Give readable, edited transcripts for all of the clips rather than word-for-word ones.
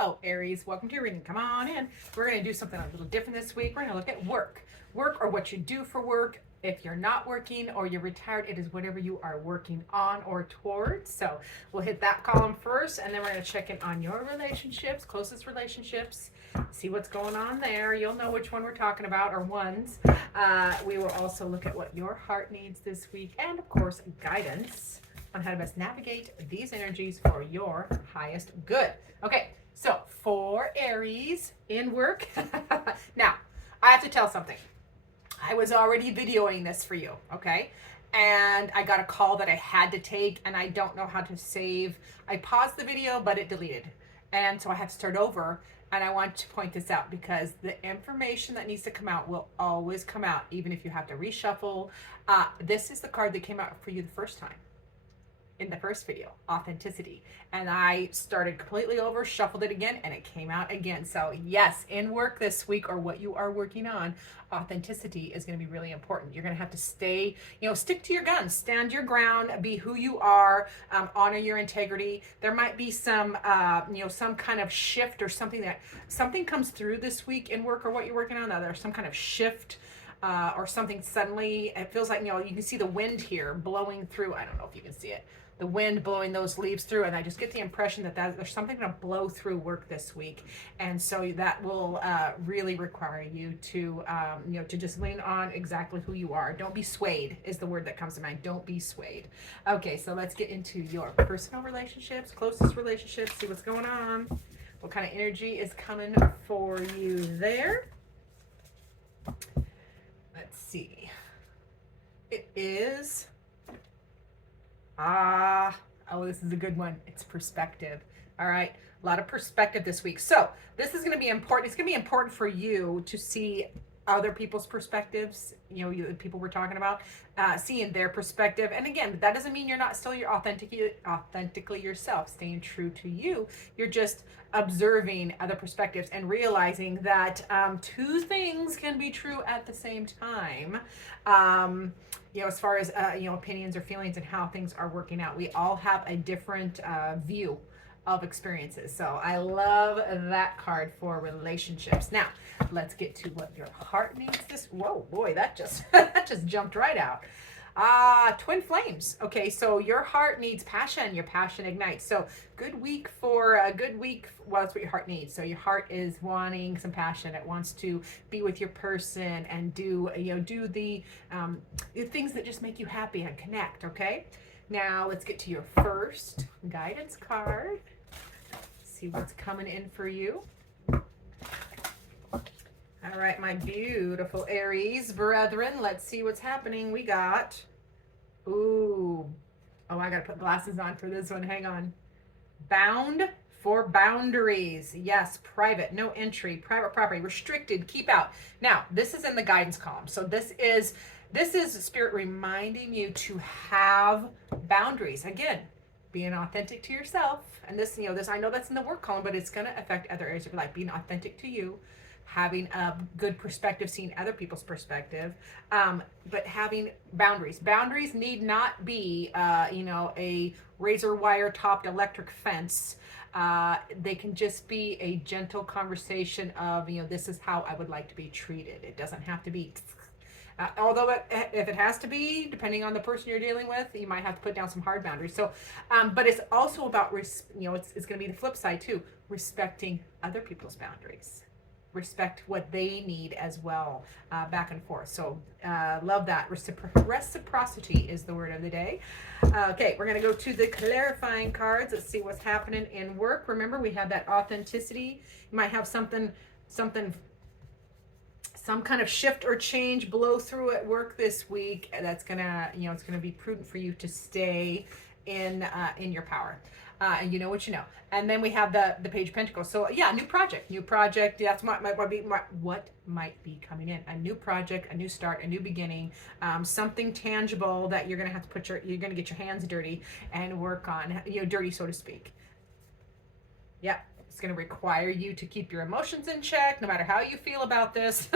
Hello, Aries. Welcome to your reading. Come on in. We're going to do something a little different this week. We're going to look at work. Work, or what you do for work. If you're not working or you're retired, it is whatever you are working on or towards. So we'll hit that column first, and then we're going to check in on your relationships, closest relationships, see what's going on there. You'll know which one we're talking about, or ones. We will also look at what your heart needs this week, and of course, guidance on how to best navigate these energies for your highest good. Okay, so for Aries in work. Now, I have to tell something. I was already videoing this for you, okay? And I got a call that I had to take, and I don't know how to save. I paused the video, but it deleted. And so I have to start over. And I want to point this out because the information that needs to come out will always come out, even if you have to reshuffle. This is the card that came out for you the first time in the first video, authenticity. And I started completely over, shuffled it again, and it came out again. So yes, in work this week, or what you are working on, authenticity is going to be really important. You're going to have to stay, stick to your guns, stand your ground, be who you are, honor your integrity. There might be some, some kind of shift or something comes through this week in work or what you're working on. Now there's some kind of shift or something suddenly. It feels like, you can see the wind here blowing through. I don't know if you can see it. The wind blowing those leaves through, and I just get the impression that there's something going to blow through work this week, and so that will really require you to to just lean on exactly who you are. Don't be swayed is the word that comes to mind. Don't be swayed. Okay, so let's get into your personal relationships, closest relationships, see what's going on, what kind of energy is coming for you there. Let's see. It is this is a good one. It's perspective. All right, a lot of perspective this week. So this is going to be important. It's going to be important for you to see other people's perspectives, the people we're talking about, seeing their perspective. And again, that doesn't mean you're not still your authentically yourself, staying true to you. You're just observing other perspectives and realizing that two things can be true at the same time. As far as opinions or feelings and how things are working out, we all have a different view of experiences. So I love that card for relationships. Now let's get to what your heart needs this. Whoa, boy, that just that just jumped right out. Twin flames. Okay, so your heart needs passion. Your passion ignites. So good week for a good week. Well, that's what your heart needs. So your heart is wanting some passion. It wants to be with your person and do the things that just make you happy and connect. Okay. Now let's get to your first guidance card. See what's coming in for you. All right, my beautiful Aries brethren, let's see what's happening. We got, I got to put glasses on for this one. Hang on. Bound for boundaries. Yes, private, no entry, private property, restricted, keep out. Now, this is in the guidance column. So this is Spirit reminding you to have boundaries. Again, being authentic to yourself. And this, I know that's in the work column, but it's going to affect other areas of your life. Being authentic to you, having a good perspective, seeing other people's perspective, but having boundaries. Boundaries need not be, a razor wire topped electric fence. They can just be a gentle conversation of, this is how I would like to be treated. It doesn't have to be, although if it has to be, depending on the person you're dealing with, you might have to put down some hard boundaries. So, but it's also about, it's going to be the flip side too, respecting other people's boundaries. Respect what they need as well, back and forth. So love that. Reciprocity is the word of the day. Okay, we're going to go to the clarifying cards. Let's see what's happening in work. Remember, we have that authenticity. You might have some kind of shift or change blow through at work this week. That's gonna, it's gonna be prudent for you to stay in your power. And you know what you know. And then we have the Page of Pentacles. So yeah, new project. That's what might be coming in. A new project, a new start, a new beginning, something tangible that you're gonna have to you're gonna get your hands dirty and work on, dirty, so to speak. Yeah. It's going to require you to keep your emotions in check, no matter how you feel about this.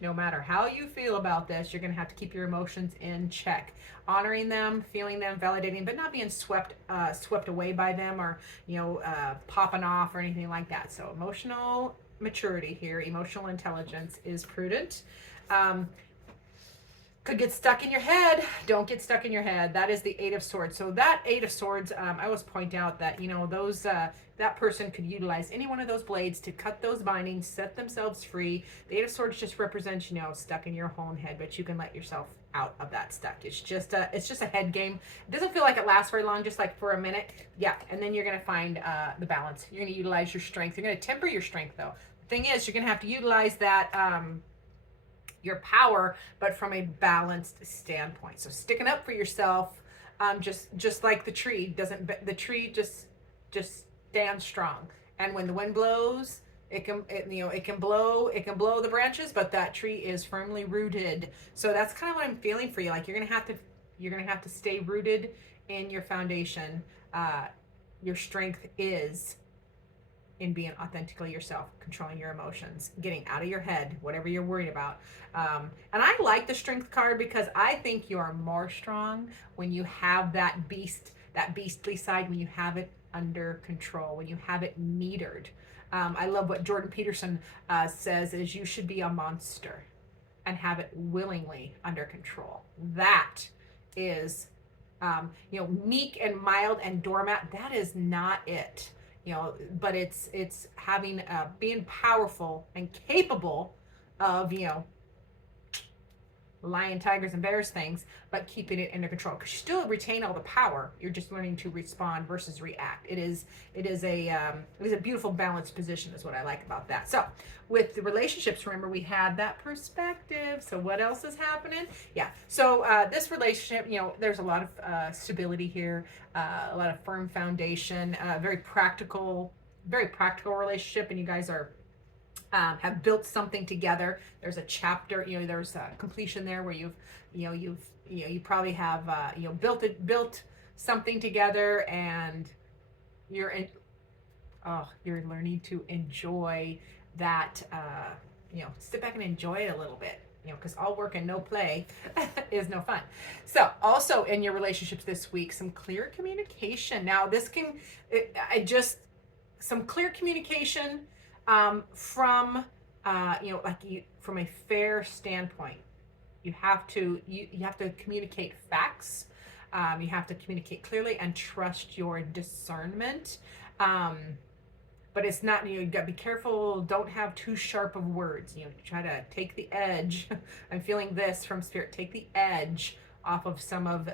No matter how you feel about this, you're going to have to keep your emotions in check, honoring them, feeling them, validating, but not being swept away by them, or popping off or anything like that. So emotional maturity here, emotional intelligence is prudent. Could get stuck in your head. Don't get stuck in your head. That is the Eight of Swords. So that Eight of Swords, I always point out that, those that person could utilize any one of those blades to cut those bindings, set themselves free. The Eight of Swords just represents, stuck in your own head, but you can let yourself out of that stuck. It's just a head game. It doesn't feel like it lasts very long, just like for a minute. Yeah, and then you're gonna find the balance. You're gonna utilize your strength. You're gonna temper your strength though. The thing is, you're gonna have to utilize that your power, but from a balanced standpoint. So sticking up for yourself, just like the tree just stands strong. And when the wind blows, it can blow the branches, but that tree is firmly rooted. So that's kind of what I'm feeling for you. Like you're gonna have to stay rooted in your foundation. Your strength is in being authentically yourself, controlling your emotions, getting out of your head, whatever you're worried about. And I like the strength card because I think you are more strong when you have that beastly side, when you have it under control, when you have it metered. I love what Jordan Peterson says is you should be a monster and have it willingly under control. That is, meek and mild and doormat. That is not it. But it's having being powerful and capable of lion, tigers, and bears things, but keeping it under control, because you still retain all the power. You're just learning to respond versus react. It is a beautiful balanced position, is what I like about that. So with the relationships, remember we had that perspective. So what else is happening? Yeah. So this relationship, there's a lot of stability here, a lot of firm foundation, very practical relationship, and you guys are have built something together. There's a chapter, there's a completion there where you probably have built something together, and you're learning to enjoy that. Sit back and enjoy it a little bit. Because all work and no play is no fun. So also in your relationships this week, some clear communication. Now this can, some clear communication from from a fair standpoint. You have to communicate facts. You have to communicate clearly and trust your discernment. But it's not, you got to be careful. Don't have too sharp of words. Try to take the edge. I'm feeling this from Spirit. Take the edge off of some of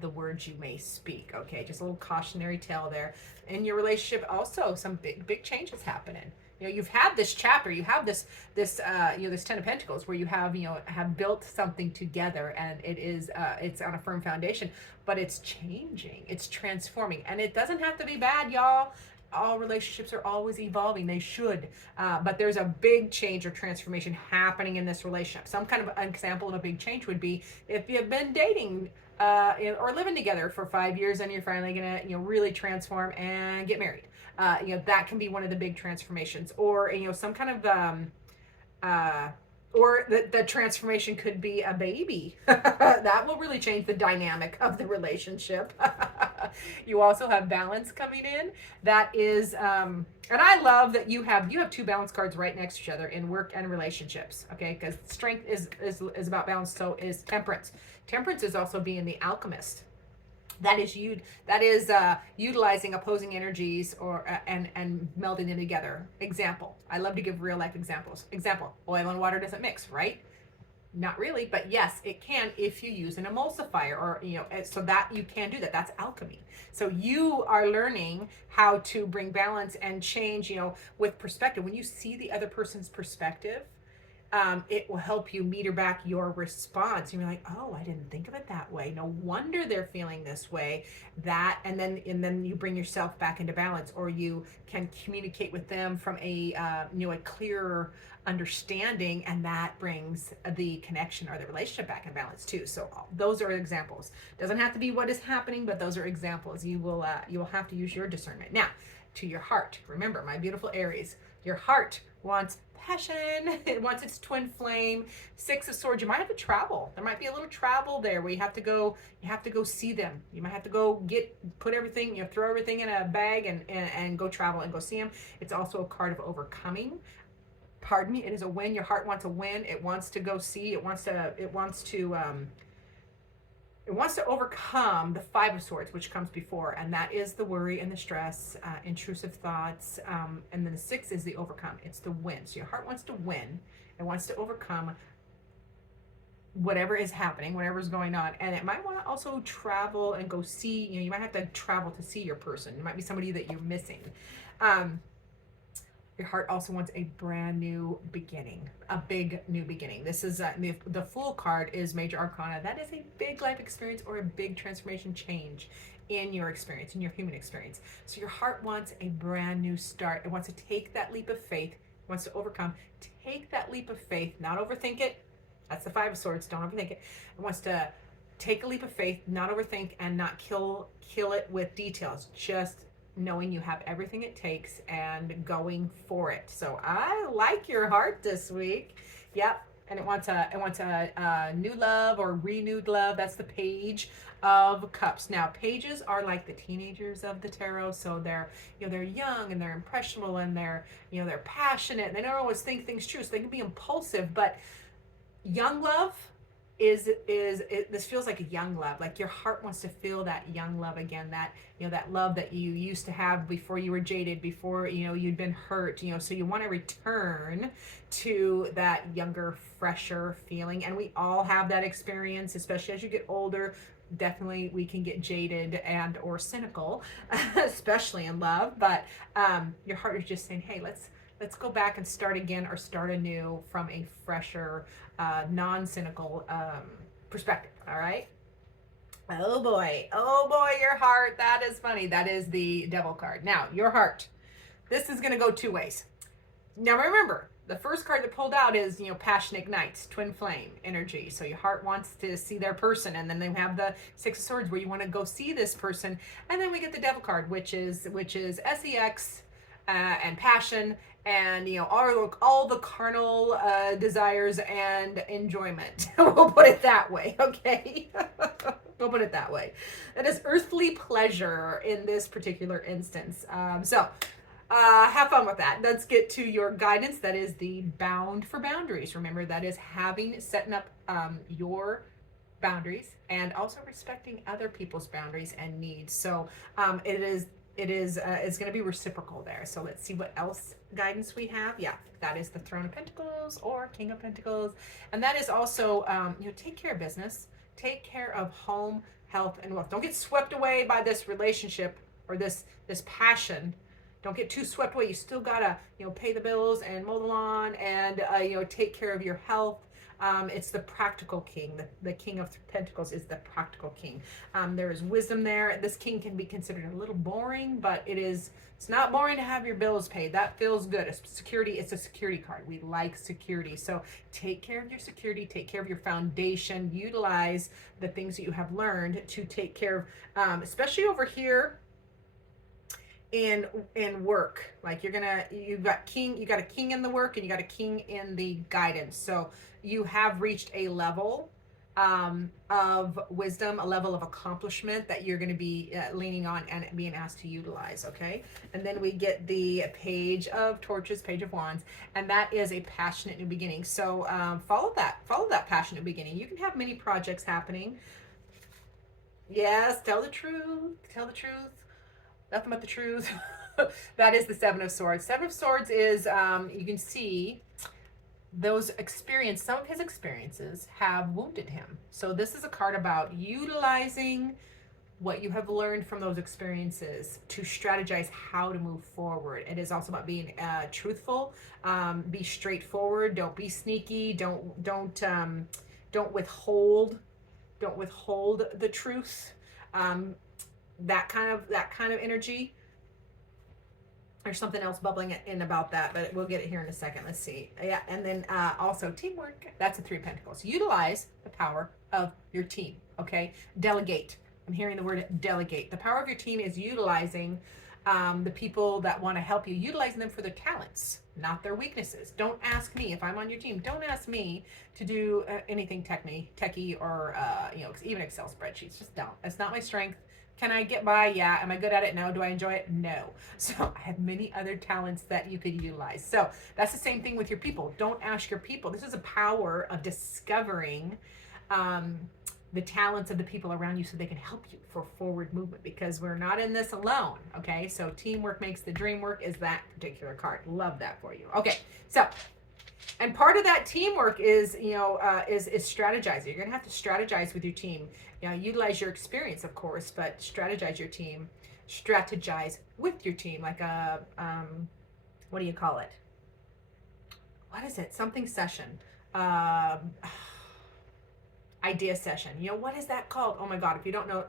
the words you may speak. Okay, just a little cautionary tale there. In your relationship, also some big changes happening. You've had this chapter. You have this this Ten of Pentacles, where you have built something together, and it's on a firm foundation, but it's changing. It's transforming, and it doesn't have to be bad, y'all. All relationships are always evolving. They should. But there's a big change or transformation happening in this relationship. Some kind of example of a big change would be if you've been dating or living together for 5 years, and you're finally going to really transform and get married. That can be one of the big transformations. Or, some kind of... or the transformation could be a baby. That will really change the dynamic of the relationship. You also have balance coming in. That is, and I love that you have two balance cards right next to each other in work and relationships. Okay, because strength is about balance. So is temperance. Temperance is also being the alchemist. That is utilizing opposing energies and melding them together. Example. I love to give real life examples. Example, oil and water doesn't mix, right? Not really, but yes, it can if you use an emulsifier, or so that you can do that. That's alchemy. So you are learning how to bring balance and change, with perspective. When you see the other person's perspective, it will help you meter back your response. You're like, oh, I didn't think of it that way. No wonder they're feeling this way. And then you bring yourself back into balance, or you can communicate with them from a clearer understanding, and that brings the connection or the relationship back in balance too. So those are examples. Doesn't have to be what is happening, but those are examples. You will have to use your discernment. Now, to your heart. Remember, my beautiful Aries, your heart wants passion. It wants its twin flame. Six of Swords, you might have to travel. There might be a little travel there where you have to go see them. You might have to go put everything, throw everything in a bag and go travel and go see them. It's also a card of overcoming. Pardon me, it is a win. Your heart wants a win. It wants to go see. It wants to overcome the Five of Swords, which comes before, and that is the worry and the stress, intrusive thoughts, and then the Six is the overcome. It's the win. So your heart wants to win. It wants to overcome whatever is happening, whatever's going on, and it might want to also travel and go see. You might have to travel to see your person. It might be somebody that you're missing. Your heart also wants a brand new beginning, a big new beginning. This is the Fool card is Major Arcana. That is a big life experience or a big transformation change in your experience, in your human experience. So your heart wants a brand new start. It wants to take that leap of faith. It wants to overcome. Take that leap of faith, not overthink it. That's the Five of Swords. Don't overthink it. It wants to take a leap of faith, not overthink, and not kill it with details. Just knowing you have everything it takes and going for it. So I like your heart this week. Yep. And it wants a new love or renewed love. That's the Page of Cups. Now, pages are like the teenagers of the tarot. So they're young and they're impressionable and they're passionate. They don't always think things true. So they can be impulsive, but young love this feels like a young love. Like your heart wants to feel that young love again, that that love that you used to have before you were jaded, before you'd been hurt, so you want to return to that younger, fresher feeling. And we all have that experience, especially as you get older. Definitely we can get jaded and or cynical, especially in love, but your heart is just saying, hey, let's go back and start again, or start anew from a fresher, non-cynical perspective. All right. Oh boy, your heart. That is funny. That is the Devil card. Now, your heart. This is going to go two ways. Now, remember, the first card that pulled out is, passion ignites, twin flame energy. So your heart wants to see their person. And then they have the Six of Swords where you want to go see this person. And then we get the Devil card, which is sex and passion, and all the carnal desires and enjoyment. We'll put it that way, okay? We'll put it that way. That is earthly pleasure in this particular instance. So have fun with that. Let's get to your guidance. That is the Bound for Boundaries. Remember, that is setting up your boundaries and also respecting other people's boundaries and needs. So it's going to be reciprocal there. So let's see what else guidance we have. Yeah, that is the Throne of Pentacles or King of Pentacles. And that is also, take care of business, take care of home, health, and wealth. Don't get swept away by this relationship or this passion. Don't get too swept away. You still got to, pay the bills and mow the lawn and, take care of your health. It's the practical king. The King of Pentacles is the practical king. There is wisdom there. This king can be considered a little boring, but it's not boring to have your bills paid. That feels good. It's a security card. We like security. So take care of your security, take care of your foundation, utilize the things that you have learned to take care of, especially over here in work. Like you've got a king in the work and you got a king in the guidance. So you have reached a level of wisdom, a level of accomplishment that you're going to be leaning on and being asked to utilize. Okay. And then we get the Page of Torches, Page of Wands, and that is a passionate new beginning. So follow that passionate beginning. You can have many projects happening. Yes, tell the truth, nothing but the truth. That is the Seven of Swords. Seven of Swords is, you can see some of his experiences have wounded him. So this is a card about utilizing what you have learned from those experiences to strategize how to move forward. It is also about being truthful, be straightforward, don't be sneaky, don't withhold the truth. That kind of energy. There's something else bubbling in about that, but we'll get it here in a second. Let's see. Yeah, and then also teamwork. That's a Three of Pentacles. Utilize the power of your team, okay? Delegate. I'm hearing the word delegate. The power of your team is utilizing The people that want to help you, utilizing them for their talents, not their weaknesses. Don't ask me if I'm on your team. Don't ask me to do anything techie or even Excel spreadsheets. Just don't. That's not my strength. Can I get by? Yeah. Am I good at it? No. Do I enjoy it? No. So I have many other talents that you could utilize. So that's the same thing with your people. Don't ask your people. This is a power of discovering the talents of the people around you so they can help you for forward movement, because we're not in this alone. Okay. So teamwork makes the dream work is that particular card. Love that for you. Okay. So, and part of that teamwork is is strategizing. You're gonna have to strategize with your team. Utilize your experience, of course, but strategize your team. Strategize with your team, like a what do you call it? What is it? Something session. Idea session. What is that called? Oh my God! If you don't know,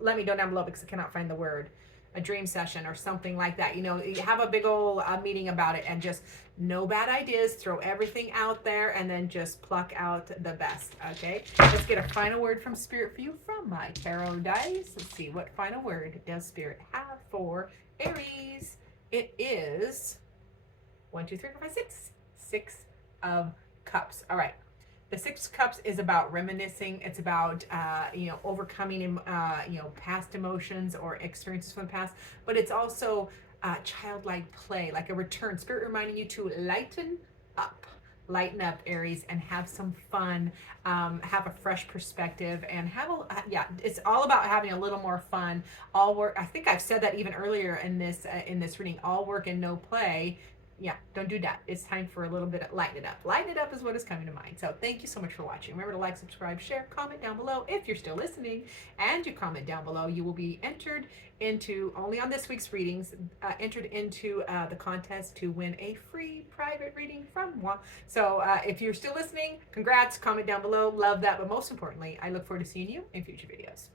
let me know down below because I cannot find the word. A dream session or something like that. You have a big old meeting about it, and just no bad ideas. Throw everything out there, and then just pluck out the best. Okay. Let's get a final word from Spirit for you from my tarot dice. Let's see, what final word does Spirit have for Aries? It is 1, 2, 3, 4, 5, 6. 6 of Cups. All right. The 6 of Cups is about reminiscing. It's about, overcoming, past emotions or experiences from the past. But it's also childlike play, like a return. Spirit reminding you to lighten up. Lighten up, Aries, and have some fun. Have a fresh perspective, and it's all about having a little more fun. All work. I think I've said that even earlier in this reading. All work and no play. Yeah, don't do that. It's time for a little bit of lighten it up. Lighten it up is what is coming to mind. So thank you so much for watching. Remember to like, subscribe, share, comment down below if you're still listening. And you comment down below, you will be entered into, only on this week's readings, entered into the contest to win a free private reading from moi. So if you're still listening, congrats, comment down below. Love that. But most importantly, I look forward to seeing you in future videos.